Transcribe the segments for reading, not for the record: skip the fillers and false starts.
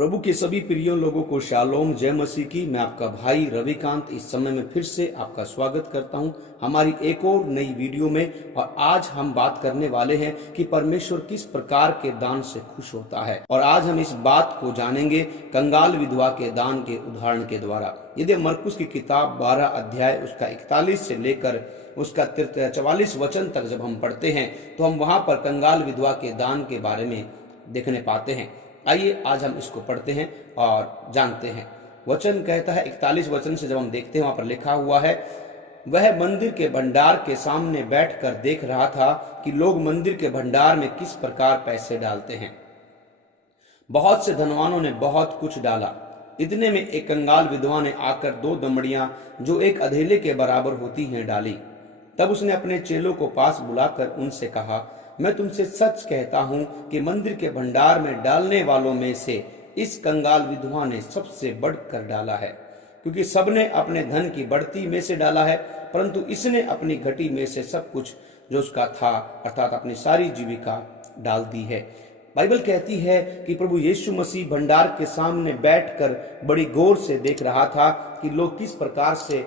प्रभु के सभी प्रिय लोगों को शालोम, जय मसीह की। मैं आपका भाई रविकांत इस समय में फिर से आपका स्वागत करता हूं हमारी एक और नई वीडियो में। और आज हम बात करने वाले हैं कि परमेश्वर किस प्रकार के दान से खुश होता है। और आज हम इस बात को जानेंगे कंगाल विधवा के दान के उदाहरण के द्वारा। यदि मरकुस की किताब 12 अध्याय उसका 41 से लेकर उसका 44 वचन तक जब हम पढ़ते हैं तो हम वहां पर कंगाल विधवा के दान के बारे में देखने पाते हैं। आइए आज हम इसको पढ़ते हैं और जानते हैं। वचन कहता है 41 वचन से जब हम देखते हैं वहां पर लिखा हुआ है, वह मंदिर के भंडार के सामने बैठकर देख रहा था कि लोग मंदिर के भंडार में किस प्रकार पैसे डालते हैं। बहुत से धनवानों ने बहुत कुछ डाला। इतने में एक कंगाल विधवा ने आकर 2 दमड़ियां जो एक अधेले के बराबर होती हैं डाली। तब उसने अपने चेलों को पास बुलाकर उनसे कहा, मैं तुमसे सच कहता हूं कि मंदिर के भंडार में डालने वालों में से इस कंगाल विधवा ने सबसे बढ़कर डाला है, क्योंकि सबने अपने धन की बढ़ती में से डाला है, परंतु इसने अपनी घटी में से सब कुछ जो उसका था अर्थात अपनी सारी जीविका डाल दी है। बाइबल कहती है कि प्रभु यीशु मसीह भंडार के सामने बैठकर बड़ी गौर से देख रहा था कि लोग किस प्रकार से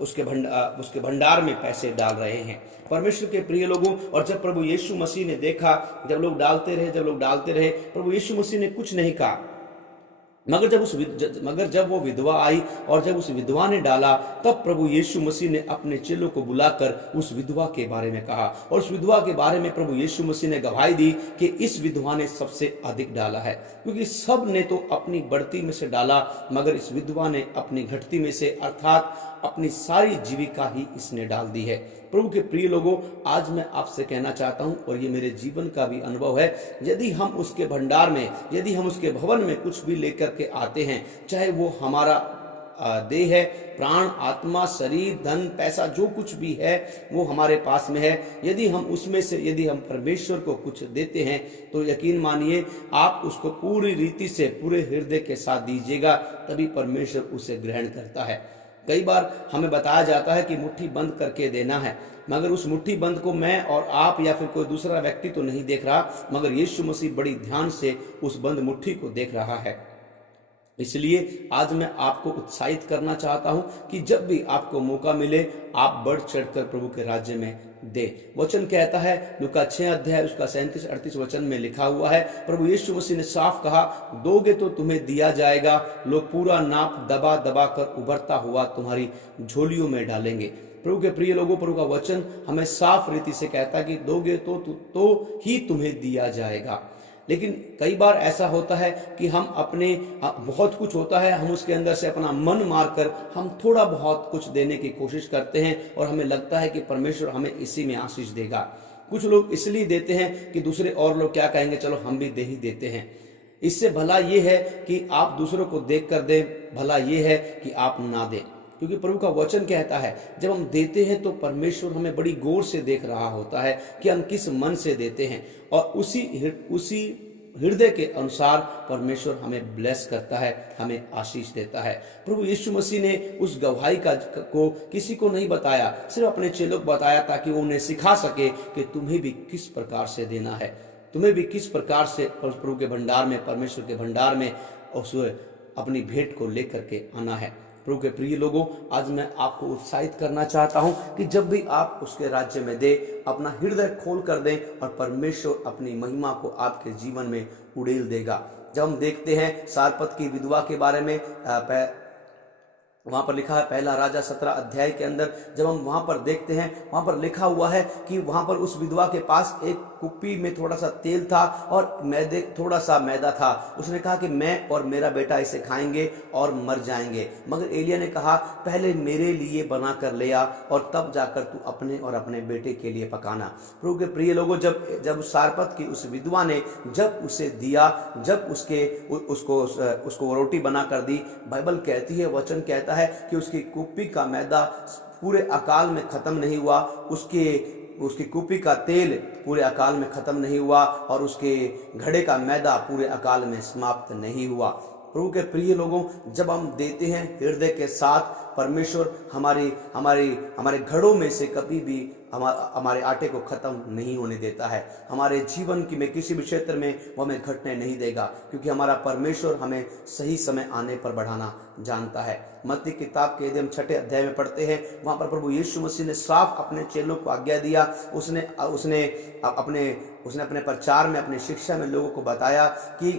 उसके भंडार में पैसे डाल रहे हैं। परमेश्वर के प्रिय लोगों, और जब प्रभु यीशु मसीह ने देखा, जब लोग डालते रहे, प्रभु यीशु मसीह ने कुछ नहीं कहा। मगर जब वो विधवा आई और जब उस विधवा ने डाला, तब प्रभु यीशु मसीह ने अपने चेलों को बुलाकर उस विधवा के बारे में कहा। और उस विधवा के बारे में प्रभु यीशु मसीह ने गवाही दी कि इस विधवा ने सबसे अधिक डाला है, क्योंकि सब ने तो अपनी बढ़ती में से डाला, मगर इस विधवा ने अपनी घटती में से अर्थात अपनी सारी जीविका ही इसने डाल दी है। प्रभु के प्रिय लोगों, आज मैं आपसे कहना चाहता हूं, और ये मेरे जीवन का भी अनुभव है, यदि हम उसके भंडार में, यदि हम उसके भवन में कुछ भी लेकर के आते हैं, चाहे वो हमारा देह है, प्राण, आत्मा, शरीर, धन, पैसा, जो कुछ भी है वो हमारे पास में है, यदि हम परमेश्वर को कुछ देते हैं तो यकीन मानिए आप उसको पूरी रीति से पूरे हृदय के साथ दीजिएगा, तभी परमेश्वर उसे ग्रहण करता है। कई बार हमें बताया जाता है कि मुट्ठी बंद करके देना है, मगर उस मुट्ठी बंद को मैं और आप या फिर कोई दूसरा व्यक्ति तो नहीं देख रहा, मगर यीशु मसीह बड़ी ध्यान से उस बंद मुट्ठी को देख रहा है। इसलिए आज मैं आपको उत्साहित करना चाहता हूं कि जब भी आपको मौका मिले आप बढ़ चढ़कर प्रभु के राज्य में दे। वचन कहता है, लूका 6 अध्याय उसका 37-38 वचन में लिखा हुआ है, प्रभु यीशु मसीह ने साफ कहा, दोगे तो तुम्हें दिया जाएगा, लोग पूरा नाप दबा दबा कर उभरता हुआ तुम्हारी झोलियों में डालेंगे। प्रभु के प्रिय लोगों, प्रभु का वचन हमें साफ रीति से कहता है कि दोगे तो ही तुम्हें दिया जाएगा। लेकिन कई बार ऐसा होता है कि हम अपने बहुत कुछ होता है, हम उसके अंदर से अपना मन मारकर हम थोड़ा बहुत कुछ देने की कोशिश करते हैं और हमें लगता है कि परमेश्वर हमें इसी में आशीष देगा। कुछ लोग इसलिए देते हैं कि दूसरे और लोग क्या कहेंगे, चलो हम भी दे ही देते हैं। इससे भला ये है कि आप दूसरों को देख कर दें, भला ये है कि आप ना दें, क्योंकि प्रभु का वचन कहता है जब हम देते हैं तो परमेश्वर हमें बड़ी गौर से देख रहा होता है कि हम किस मन से देते हैं, और उसी हृदय के अनुसार परमेश्वर हमें ब्लेस करता है, हमें आशीष देता है। प्रभु यीशु मसीह ने उस गवाही को किसी को नहीं बताया, सिर्फ अपने चेलों को बताया ताकि वो उन्हें सिखा सके कि तुम्हें भी किस प्रकार से देना है, तुम्हें भी किस प्रकार से प्रभु के भंडार में, परमेश्वर के भंडार में उस अपनी भेंट को लेकर के आना है। प्रभु के प्रिय लोगों, आज मैं आपको उत्साहित करना चाहता हूं कि जब भी आप उसके राज्य में दे, अपना हृदय खोल कर दें और परमेश्वर अपनी महिमा को आपके जीवन में उड़ेल देगा। जब हम देखते हैं सारपत की विधवा के बारे में, वहां पर लिखा है पहला राजा 17 अध्याय के अंदर, जब हम वहां पर देखते हैं, वहां पर लिखा हुआ है कि वहां पर उस विधवा के पास एक कुप्पी में थोड़ा सा तेल था और थोड़ा सा मैदा था। उसने कहा कि मैं और मेरा बेटा इसे खाएंगे और मर जाएंगे, मगर एलिया ने कहा पहले मेरे लिए बना कर ले आ और तब जाकर तू अपने और अपने बेटे के लिए पकाना। प्रभु के प्रिय लोगों, जब सारपत की उस विधवा ने जब उसे दिया, जब उसको रोटी बना कर दी, बाइबल कहती है, वचन कहता है कि उसकी कुप्पी का मैदा पूरे अकाल में खत्म नहीं हुआ, उसकी कुप्पी का तेल पूरे अकाल में खत्म नहीं हुआ और उसके घड़े का मैदा पूरे अकाल में समाप्त नहीं हुआ। प्रभु के प्रिय लोगों, जब हम देते हैं हृदय के साथ, परमेश्वर हमारे घड़ों में से कभी भी हमारे आटे को खत्म नहीं होने देता है। हमारे जीवन की में किसी भी क्षेत्र में वो हमें घटने नहीं देगा, क्योंकि हमारा परमेश्वर हमें सही समय आने पर बढ़ाना जानता है। मत्ती किताब के यदि हम 6 अध्याय में पढ़ते हैं, वहां पर प्रभु यीशु मसीह ने साफ अपने चेलों को आज्ञा दिया। उसने अपने प्रचार में, अपनी शिक्षा में लोगों को बताया कि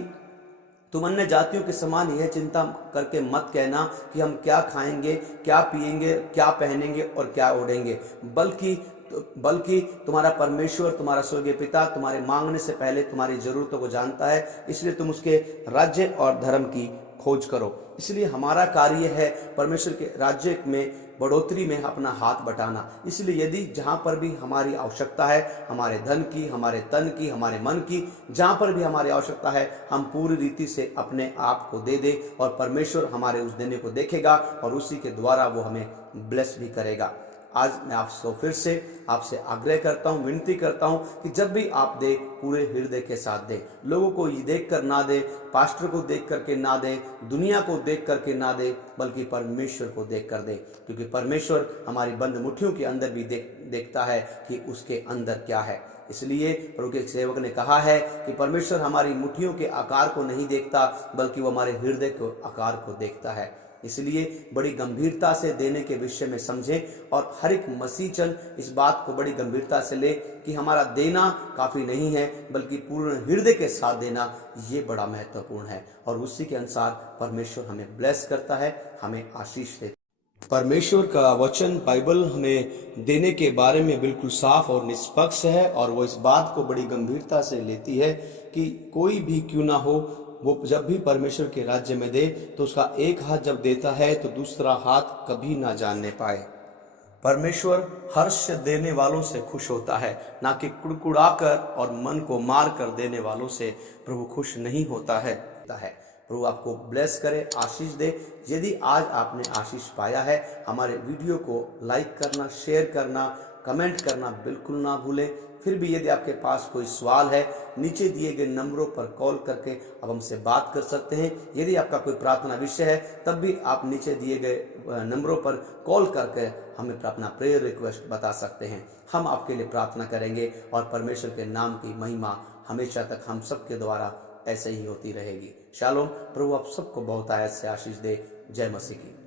तुम अन्य जातियों के समान यह चिंता करके मत कहना कि हम क्या खाएंगे, क्या पिएंगे, क्या पहनेंगे और क्या ओढ़ेंगे, बल्कि तुम्हारा परमेश्वर, तुम्हारा स्वर्गीय पिता तुम्हारे मांगने से पहले तुम्हारी जरूरतों को जानता है, इसलिए तुम उसके राज्य और धर्म की खोज करो। इसलिए हमारा कार्य है परमेश्वर के राज्य में बढ़ोतरी में अपना हाथ बटाना। इसलिए यदि जहाँ पर भी हमारी आवश्यकता है, हमारे धन की, हमारे तन की, हमारे मन की, जहाँ पर भी हमारी आवश्यकता है, हम पूरी रीति से अपने आप को दे दे और परमेश्वर हमारे उस देने को देखेगा और उसी के द्वारा वो हमें ब्लेस भी करेगा। आज मैं आपसे फिर से आपसे आग्रह करता हूँ, विनती करता हूँ कि जब भी आप दे, पूरे हृदय के साथ दे। लोगों को ये देख कर ना दे, पास्टर को देख करके ना दे, दुनिया को देख करके ना दे, बल्कि परमेश्वर को देख कर दे, क्योंकि परमेश्वर हमारी बंद मुट्ठियों के अंदर भी देखता है कि उसके अंदर क्या है। इसलिए प्रभु के सेवक ने कहा है कि परमेश्वर हमारी मुट्ठियों के आकार को नहीं देखता, बल्कि वो हमारे हृदय के आकार को देखता है। इसलिए बड़ी गंभीरता से देने के विषय में समझें और हर एक मसीहचन इस बात को बड़ी गंभीरता से ले कि हमारा देना काफ़ी नहीं है, बल्कि पूर्ण हृदय के साथ देना ये बड़ा महत्वपूर्ण है। और उसी के अनुसार परमेश्वर हमें ब्लेस करता है, हमें आशीष देता है। परमेश्वर का वचन बाइबल हमें देने के बारे में बिल्कुल साफ और निष्पक्ष है, और वो इस बात को बड़ी गंभीरता से लेती है कि कोई भी क्यों ना हो, वो जब भी परमेश्वर के राज्य में दे तो उसका एक हाथ जब देता है तो दूसरा हाथ कभी ना जानने पाए। परमेश्वर हर्ष देने वालों से खुश होता है, ना कि कुड़कुड़ाकर और मन को मार कर देने वालों से प्रभु खुश नहीं होता है। प्रभु आपको ब्लेस करे, आशीष दे। यदि आज आपने आशीष पाया है, हमारे वीडियो को लाइक करना, शेयर करना, कमेंट करना बिल्कुल ना भूलें। फिर भी यदि आपके पास कोई सवाल है, नीचे दिए गए नंबरों पर कॉल करके आप हमसे बात कर सकते हैं। यदि आपका कोई प्रार्थना विषय है, तब भी आप नीचे दिए गए नंबरों पर कॉल करके हमें अपना प्रेयर रिक्वेस्ट बता सकते हैं। हम आपके लिए प्रार्थना करेंगे और परमेश्वर के नाम की महिमा हमेशा तक हम सबके द्वारा ऐसे ही होती रहेगी। शालोम। प्रभु आप सबको बहुत आयत से आशीष दे। जय मसीह की।